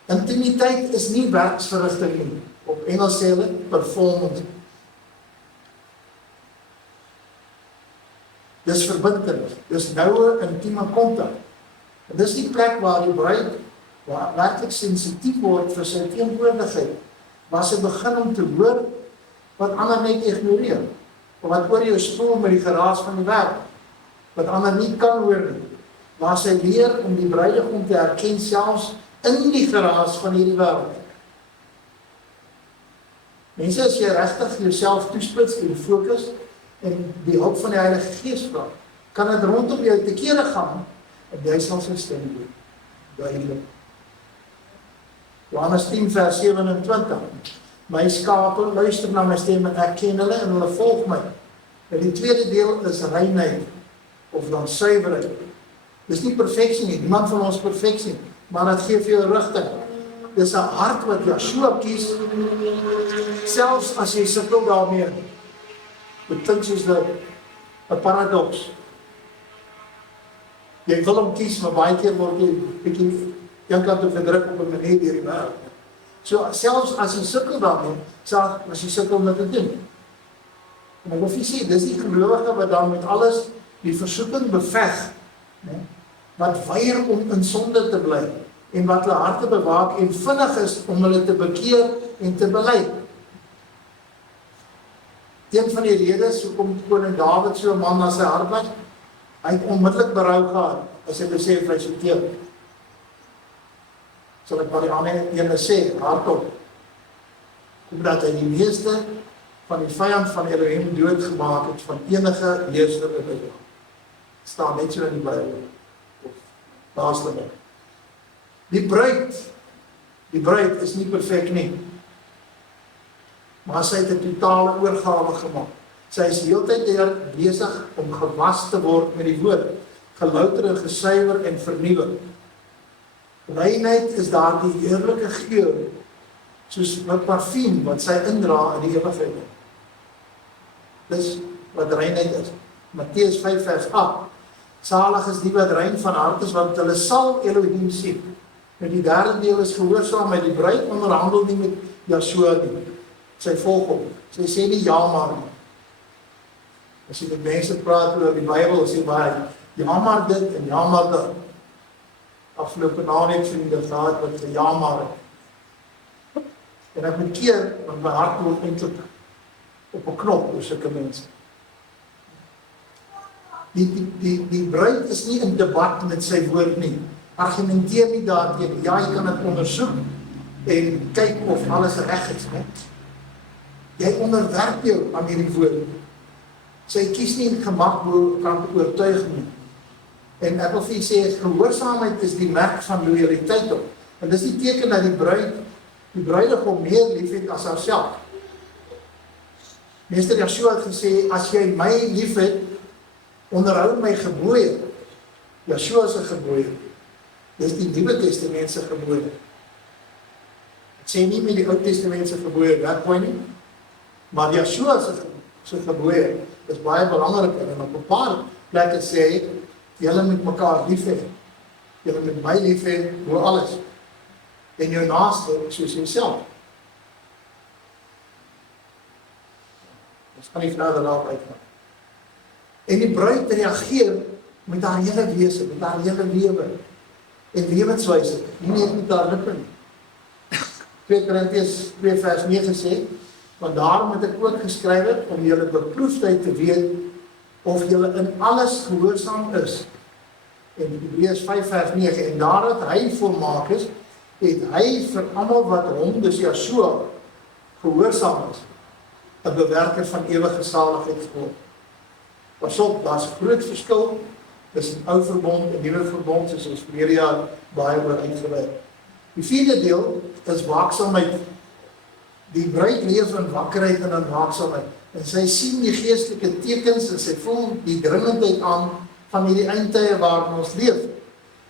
Intimiteit is nie werksverrigting nie. Op Engels sê hulle performance. Dis verbintenis, dis noue intieme kontak. En dis die plek waar die bruid werklik sensitief word vir sy teenwoordigheid, waar sy begin om te hoor wat ander net ignoreer, of wat oor jou spoel met die geraas van die wêreld, wat ander nie kan hoor nie, waar sy leer om die bruidegom te herken selfs in die geraas van hierdie wêreld. Mense, as jy regtig jouself toespits en fokus en die hulp van die Heilige Gees vra, kan dit rondom jou te kere gaan en jy sal sy stem hoor. Duidelik. Johannes 10 vers 27. My skape luister na my stem en ek ken hulle en hulle volg my. En die tweede deel is reinheid of dan suiwerheid. Dis nie perfeksie nie, niemand van ons perfeksie, maar dit gee vir jou rigting. Dis 'n hart wat Yeshua kies, selfs as jy sukkel daarmee. Dit klink soos 'n paradoks. Jy wil hom kies, maar baie keer word jy bietjie een kant toe gedruk op 'n manier deur die wêreld. So selfs as jy sukkel daarmee, as jy sukkel met dit doen. En ek wil vir sê, dis die gelowige wat dan met alles die versoeking beveg, wat weier om in sonde te bly, en wat hulle harte bewaak en vinnig is om hulle te bekeer en te bely. Een van die redes hoekom koning Dawid so 'n man na sy hart was, hy het onmiddellik berou gehad as hy besef hy is verkeerd. Sal ek maar die ander ene sê, hardop, omdat hy die meeste van die vyand van Elohim doodgemaak het van enige heerser in die land. Staan net so in die Bybel, of laaste. Die bruid is nie perfek nie, maar sy het 'n totale oorgawe gemaak. Sy is heeltyd deur besig om gewas te word met die woord, gelouter en gesuiwer en vernuwe. Reinheid is daardie heerlike geur, soos 'n parfuum wat sy indra in die ewigheid. Dis wat reinheid is. Matteus 5 vers 8. Salig is die wat rein van hart is, want hulle sal Elohim sien. En die derde deel is gehoorsaam met die bruid, onderhandel nie met Yeshua nie. Sy volg hom. Sy sê nie ja maar nie. As jy met mense praat oor die Bybel, sê baie, ja maar dit en ja maar dat. Afgelope naweek vriende gehad wat sy ja maar het. En ek moet keer, want my hart word eintlik op 'n knop oor sulke mense. Die bruid is nie in debat met sy woord nie. Argumenteer nie daarteen. Ja, jy kan dit ondersoek en kyk of alles reg is, né? Jy onderwerp jou aan hierdie woord. Sy kies nie in gemak kan oortuig nie. En ek wil vir julle sê, gehoorsaamheid is die merk van loyaliteit op. En dis die teken dat die bruidegom meer lief het as haarself. Meester Yeshua het gesê, as jy my lief het, onderhou my gebooie. Yeshua se gebooie. Dis die Nuwe Testament se gebooie. Ek sê nie met die Ou Testament se gebooie weggooi nie, maar Yeshua se gebooie is baie belangrik en op 'n paar plekke sê julle moet mekaar lief hê. Julle moet my lief hê oor alles. En jou naaste soos jouself. Ons kan nie verder daarop uitgaan. En die bruid reageer met haar hele wese, met haar hele lewe en lewenswyse, nie net met haar lippe nie. 2 Korintiërs 2 vers 9 sê, want daarom het ek ook geskryf het, om julle beproefdheid te weet, of julle in alles gehoorsaam is. En Hebreërs 5 vers 9, en daardat hy volmaak is, het hy vir almal wat hom, dus Yeshua, gehoorsaam is, 'n bewerker van ewige saligheid geword. Pas op, daar's 'n groot verskil tussen ou verbond en nuwe verbond, soos ons verlede jaar baie oor uitgewy. Die vierde deel is waaksaamheid. Die bruid leef in wakkerheid en in waaksaamheid. En sy sien die geestelike tekens en sy voel die dringendheid aan van hierdie eindtye waarin ons leef.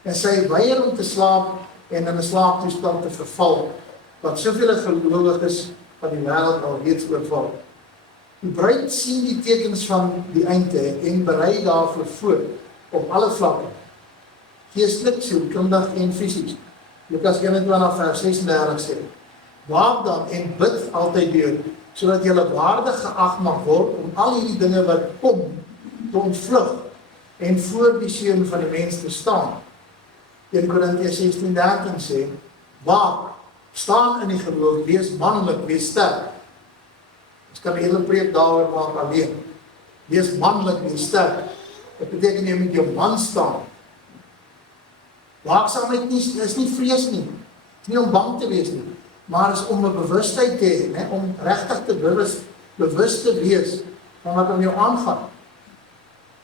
En sy weier om te slaap en in 'n slaaptoestand te verval, wat soveel gelowiges van die wêreld al reeds oorval. Die bruid sien die tekens van die eindtye en berei daarvoor voor op alle vlakke. Geestelik, sielkundig en fisies. Lukas 21 vers 36 sê, waak dan en bid altyd deur, sodat julle waardig geag mag word om al hierdie dinge wat kom te ontvlug en voor die seun van die mens te staan. 1 Korintiërs 16:13 sê, waak, staan in die geloof, wees manlik, wees sterk. Ons kan 'n hele preek daaroor maak alleen. Wees manlik, wees sterk. Dit beteken jy moet jou man staan. Waaksaamheid is nie vrees nie. Dit is nie om bang te wees nie, maar is om 'n bewustheid te hê, né? Om regtig te bewus te wees van wat om jou aangaan.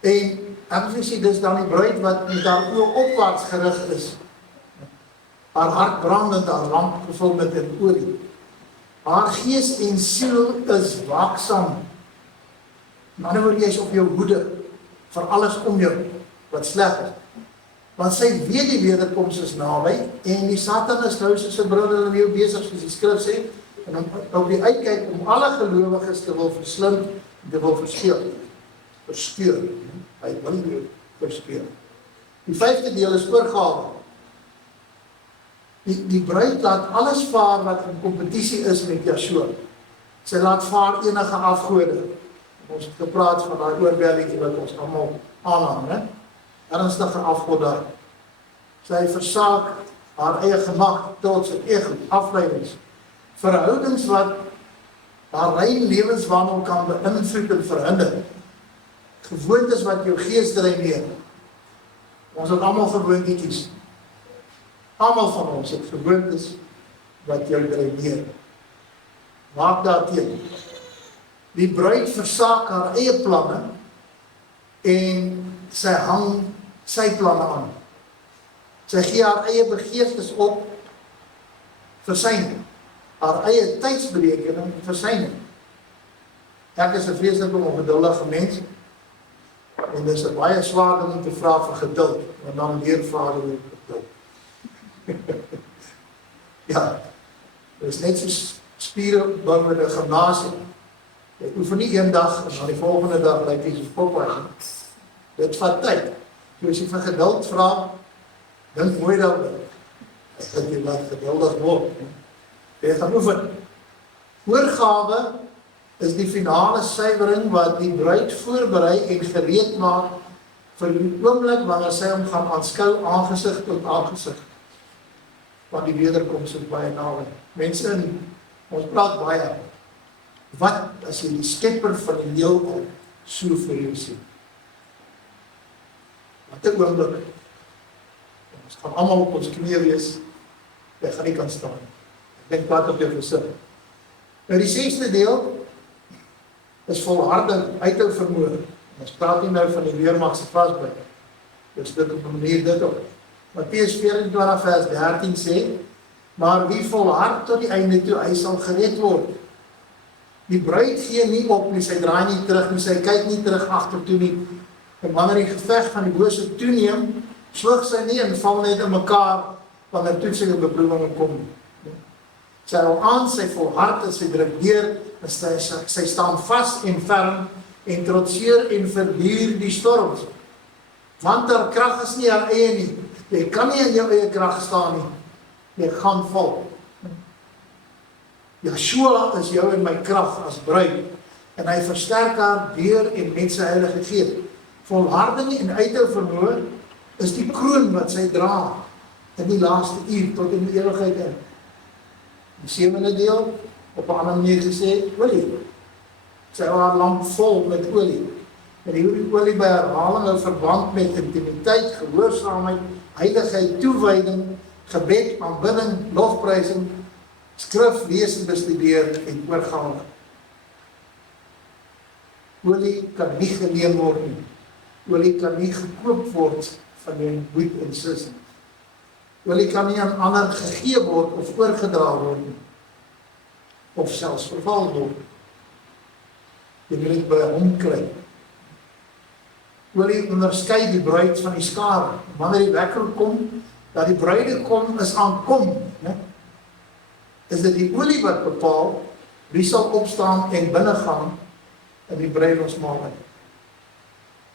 En ek wil sê dis dan die bruid wat met haar oë opwaarts gerig is. Haar hart brandend, haar lamp gevul met olie. Haar gees en siel is waaksaam. In ander woorde, jy is op jou hoede vir alles om jou wat sleg is. Want sy weet die wederkoms is naby en die Satan is nou soos 'n brul in jou besig, soos die skrif sê, en om op die uitkyk om alle gelowiges te wil verslind en te wil verskeur. Hy wil jou verskeur. Die 5de deel is oorgawe. Die bruid laat alles vaar wat in kompetisie is met Yeshua. Sy laat vaar enige afgode. Ons het gepraat van daai oorbelletjie wat ons almal aanhang, né? Ernstige afgode. Sy versaak haar eie gemak, trots en ego, afleidings. Verhoudings wat haar rein lewenswandel kan beïnvloed en verhinder. Gewoontes wat jou gees dreineer. Ons het almal gewoontetjies. Almal van ons het gewoontes wat jou dreineer. Maak daarteen. Die bruid versaak haar eie planne en sy hang sy planne aan. Sy gee haar eie begeertes op vir syne. Haar eie tydsberekening vir syne. Ek is 'n vreeslik ongeduldige mens en dis 'n baie swaar ding om te vra vir geduld, want dan leer Vader hoe geduld. Ja, dit is net soos spiere bou met 'n gimnasium. Jy oefen nie een dag en dan die volgende dag lyk jy soos Popeye. Dit vat tyd. So as jy vir geduld vra, dink mooi daaroor. Dat jy laat geduldig word. Jy gaan oefen. Oorgawe is die finale suiwering wat die bruid voorberei en gereed maak vir die oomblik wanneer sy hom gaan aanskou aangesig tot aangesig. Want die wederkoms is baie naby. Mense, ons praat baie, wat as jy die skepper van die heelal so vir jou sien? Wat 'n oomblik. Ons gaan almal op ons knieë wees, jy gaan nie kan staan. Ek dink wat op jou gesit. Nou die 6de deel is volharding, uithou vermoë. Ons praat nie nou van die weermag se vasbyt. Dis dit op 'n manier dit ook. Matteus 24 vers 13 sê, maar wie volhard tot die einde toe, hy sal gered word. Die bruid gee nie op nie, sy draai nie terug nie, sy kyk nie terug agtertoe nie. En wanneer die geveg van die bose toeneem, sloeg sy nie en val net in mekaar wanneer toetsing en beproewinge kom. Sy hou aan, sy volhard en sy druk deur, en sy staan vas en ferm en trotseer en verduur die storms. Want haar krag is nie haar eie nie. Jy kan nie in jou eie krag staan nie. Jy gaan val. Yeshua is jou en my krag as bruid, en hy versterk haar deur en met sy Heilige Gees. Volharding en uithou vermoë is die kroon wat sy dra in die laaste uur tot in die ewigheid in. Die 7de deel, op 'n ander manier gesê, olie. Sy hou haar lamp vol met olie. En die olie by herhaling hou verband met intimiteit, gehoorsaamheid, heiligheid, toewyding, gebed, aanbidding, lofprysing, skrif, lees en bestudeer en oorgawe. Olie kan nie geleen word nie. Olie kan nie gekoop word van jou broer en sus nie. Olie kan nie aan ander gegee word of oorgedra word nie. Of selfs verval word. Jy moet dit by hom kry. Olie onderskei die bruid van die skare. Wanneer die wekker kom, dat die bruidegom is aankom, is dit die olie wat bepaal wie sal opstaan en binne gaan in die bruilofsmaal.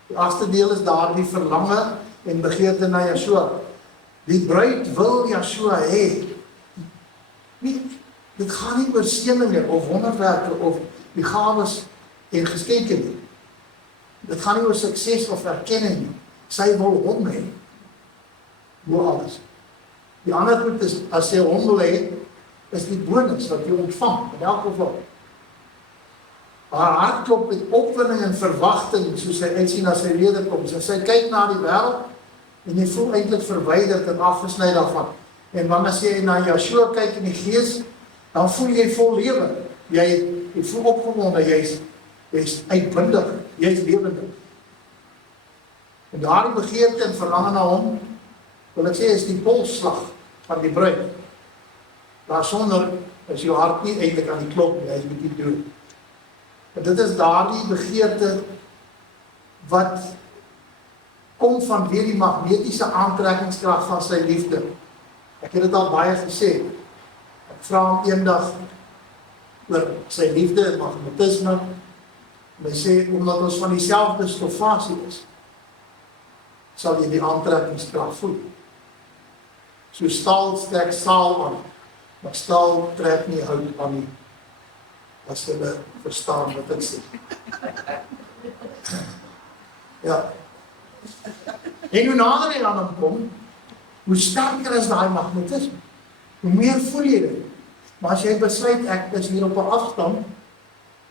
Die 8de deel is daar die verlange en begeerte na Yeshua. Die bruid wil Yeshua hê. Dit gaan nie oor seëninge of wonderwerke of die gawes en geskenke nie. Dit gaan nie oor sukses of erkenning nie. Sy wil hom hê. Bo alles. Die ander goed is, as jy hom wil hê, is die bonus wat jy ontvang, in elk geval. Haar hart klop met opwinding en verwagting, soos sy uitsien as sy wederkoms. En sy kyk na die wêreld, en jy voel eintlik verwyderd en afgesny daarvan. En wanneer jy na Yeshua kyk in die gees, dan voel jy vol lewe. Jy voel opgewonde, jy's uitbundig, jy's lewendig. En daardie begeerte en verlange na hom, wil ek sê, is die polsslag van die bruid. Daarsonder is jou hart nie eintlik aan die klop nie, hy is bietjie dood. En dit is daardie begeerte wat kom vanweë die magnetiese aantrekkingskrag van sy liefde. Ek het dit al baie gesê. Ek vra hom eendag oor sy liefde en magnetisme. En hy sê, omdat ons van dieselfde stoffasie is, sal jy die aantrekkingskrag voel. So staal trek staal aan, maar staal trek nie hout aan nie. As julle verstaan wat ek sê. Ja. En hoe nader jy aan hom kom, hoe sterker is daai magnetisme. Hoe meer voel jy dit. Maar as jy besluit, ek is hier op 'n afstand,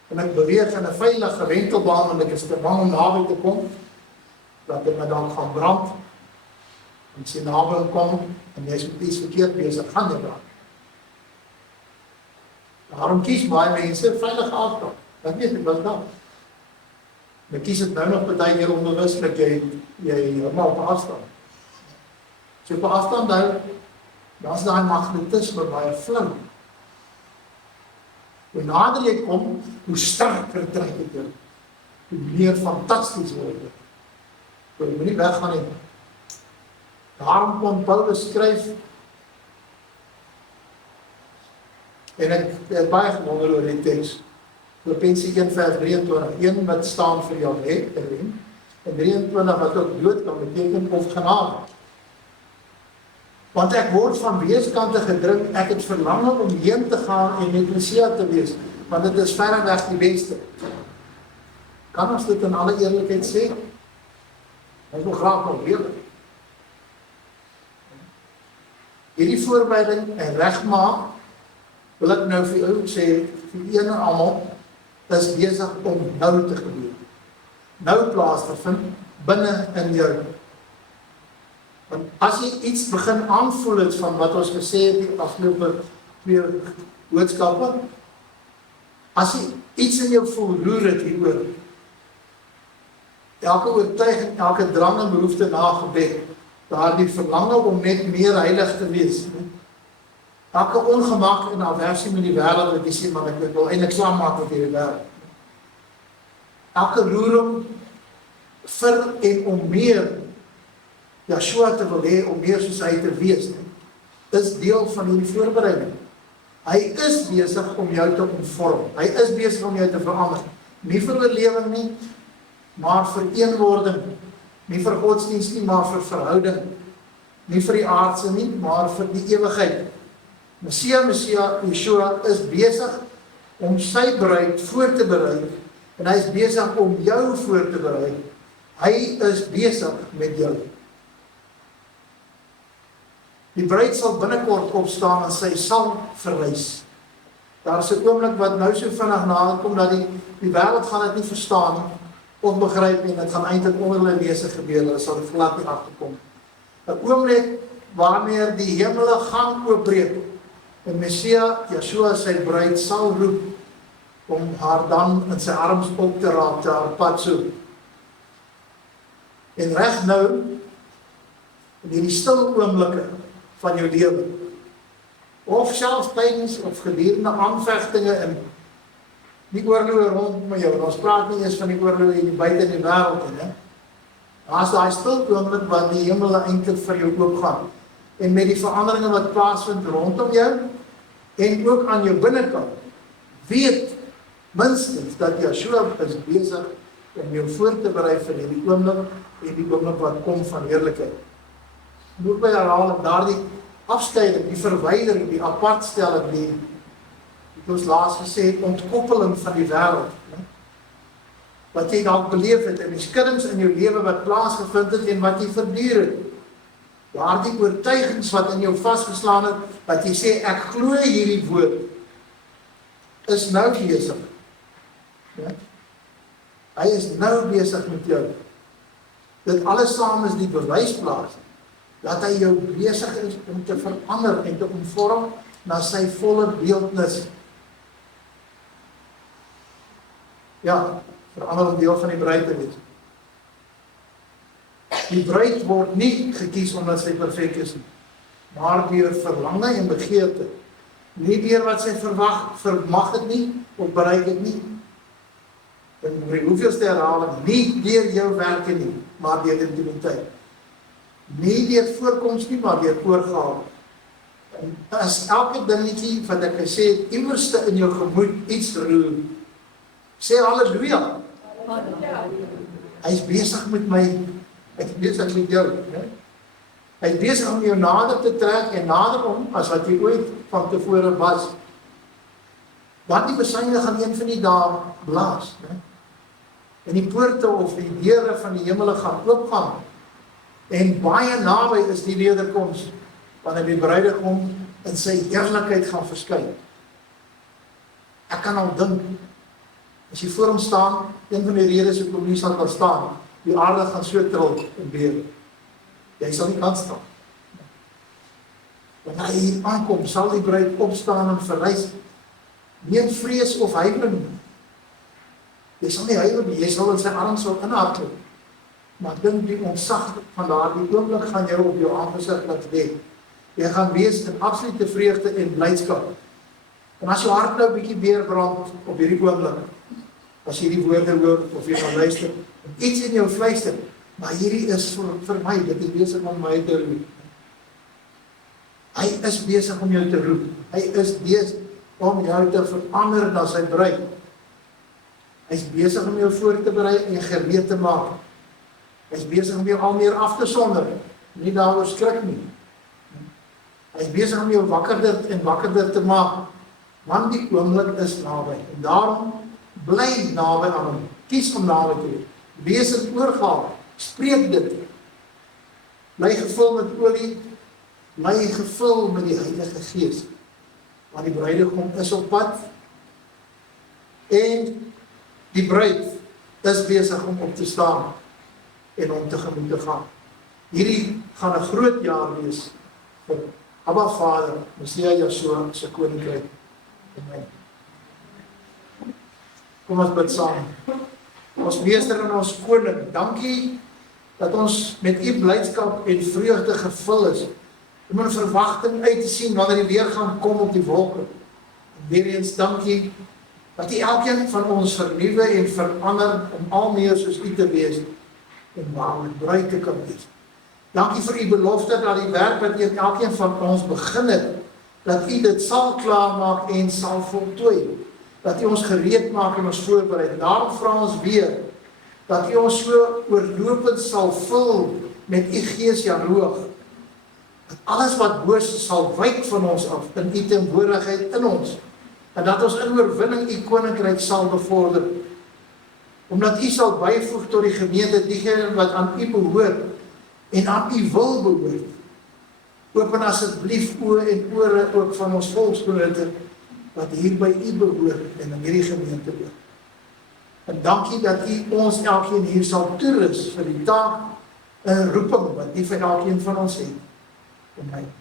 en ek beweeg in 'n veilige wentelbaan, en ek is te bang om naby te kom, dat dit my dan gaan brand, en as jy naby kom, en jy is met iets verkeerd besig, gaan jy brand. Daarom kies baie mense veilige afstand. Ek weet nie wat dan. Ek kies dit nou nog baie keer onbewuslik, jy maar op afstand. So op afstand hou, dan is daai magnetisme baie flou. Hoe nader jy kom, hoe sterker trek dit jou. Hoe meer fantasties word dit. Jy moet nie weggaan nie. Daarom kon Paulus skryf, en ek het baie gewonder oor die teks. Filippense 1 vers 23, 1 wat staan vir jou het, en 23 wat ook dood kan beteken of genade. Want ek word van weerskante gedruk, ek het verlange om heen te gaan en met Mesia te wees. want dit is verreweg die beste. Kan ons dit in alle eerlikheid sê? Ons wil graag nog lewe. Hierdie voorbereiding en regmaak, wil ek nou vir jou sê, vir een en almal, is besig om nou te gebeur. Nou plaas te vind, binne in jou. Want as jy iets begin aanvoel het van wat ons gesê het die afgelope 2 boodskappe, as jy iets in jou voel, roer het hieroor. Elke oortuiging, elke drang en behoefte na gebed, daardie verlange om net meer heilig te wees. Elke ongemak en aversie met die wêreld, wat jy sê, maar ek wil eintlik klaar maak met hierdie wêreld. Elke roering vir en om meer Joshua te wil hê, om meer soos hy te wees, is deel van hierdie voorbereiding. Hy is besig om jou te omvorm. Hy is besig om jou te verander. Nie vir oorlewing nie, maar vir eenwording. Nie vir godsdienst nie, maar vir verhouding. Nie vir die aardse nie, maar vir die ewigheid. Messia, Yeshua is besig om sy bruid voor te berei, en hy is besig om jou voor te berei. Hy is besig met jou. Die bruid sal binnekort opstaan en sy sal verwys. Daar is 'n oomblik wat nou so vinnig nader kom, dat die wêreld gaan dit nie verstaan nie, of begryp nie, en dit gaan eintlik onder hulle neuse gebeur, hulle sal dit glad nie agterkom. 'n Oomblik wanneer die hemele gaan oopbreek, en Messia, Yeshua, sy bruid sal roep, om haar dan in sy arms op te raap, te haar pad so. En reg nou, in hierdie stil oomblikke van jou lewe, of selfs tydens of gedurende aanvegtinge en die oorloë rondom jou, ons praat nie eens van die oorloë hier buite in die wêreld nie. Daar is daai stil oomblik wat die hemele eintlik vir jou oopgaan, en met die veranderinge wat plaasvind rondom jou, en ook aan jou binnekant, weet minstens dat Yeshua is besig om jou voor te berei vir hierdie oomblik, en die oomblik wat kom van heerlikheid. Moet by herhaling, daardie afskeiding, die verwydering, die apartstelling, die ons laas gesê, ontkoppeling van die wêreld, wat jy dalk beleef het, en die skuddings in jou lewe wat plaasgevind het, en wat jy verduur het, daardie oortuigings wat in jou vasgeslaan het, dat jy sê, ek glo hierdie woord, is nou besig. Ja? Hy is nou besig met jou. Dit alles saam is die bewysplaas, dat hy jou besig is om te verander en te omvorm na sy volle beeldnis. Ja, verander om deel van die bruid te wees. Die bruid word nie gekies omdat sy perfek is nie, maar deur verlange en begeerte. Nie deur wat sy vermag het nie, of bereik het nie. En hoeveelste herhaling, nie deur jou werke nie, maar deur intimiteit. Nie deur voorkoms nie, maar deur oorgawe. En as elke dingetjie wat ek gesê het, iewerste in jou gemoed iets roer, sê halleluja. Hy is besig met my, hy is besig met jou. Hy is besig om jou nader te trek en nader om, as wat jy ooit van tevore was. Want die besyne gaan een van die dae blaas. En die poorte of die deure van die hemele gaan oopgaan. En baie naby is die wederkoms, wanneer die bruidegom in sy heerlikheid gaan verskyn. Ek kan al dink, as jy voor hom staan, een van die redes hoekom nie sal kan staan, die aarde gaan so tril en bewe. Jy sal nie kan staan. Wanneer hy hier aankom, sal die bruid opstaan en verrys. Nie in vrees of huiweling nie. Jy sal nie huiwer nie, jy sal in sy arms sal inhardloop. Maar dink die ontsag van daardie oomblik gaan jou op jou aangesig laat lê. Jy gaan wees in absolute vreugde en blydskap. En as jou hart nou 'n bietjie weer brand op hierdie oomblik, as jy die woorde hoor of jy gaan luister, iets in jou fluister, maar hierdie is vir my, dit is besig om my te roep. Hy is besig om jou te roep. Hy is besig om jou te verander na sy bruid. Hy is besig om jou voor te berei en gereed te maak. Hy is besig om jou al meer af te sonder, nie daaroor skrik nie. Hy is besig om jou wakkerder en wakkerder te maak, want die oomblik is naby. En daarom bly naby aan hom. Kies om naby te wees. Wees in oorgawe. Spreek dit. Bly gevul met olie. Bly gevul met die Heilige Gees. Want die bruidegom is op pad. En die bruid is besig om op te staan en om tegemoet te gaan. Hierdie gaan 'n groot jaar wees vir Abba Vader, Messia Yeshua se koninkryk. Amen. Kom ons bid saam. Ons Meester en ons Koning, dankie dat ons met u blydskap en vreugde gevul is, om in verwagting uit te sien wanneer die weer gaan kom op die wolke. En weer eens dankie dat u elkeen van ons vernuwe en verander om al meer soos u te wees en waarlik bruid te kan wees. Dankie vir u belofte dat die werk wat u elkeen van ons begin het, dat u dit sal klaarmaak en sal voltooi. Dat u ons gereed maak en ons voorberei. Daarom vra ons weer, dat u ons so oorlopend sal vul met u Gees Jaroog. Dat alles wat boos is sal wyk van ons af in u teenwoordigheid in ons. En dat ons in oorwinning u koninkryk sal bevorder. Omdat u sal byvoeg tot die gemeente, diegene wat aan u behoort en aan u wil behoort. Open asseblief oë en ore ook van ons volksgenote wat hier by u behoort en in hierdie gemeente behoort. En dankie dat u ons elkeen hier sal toerus vir die taak en roeping wat u vir elkeen van ons het. Amen.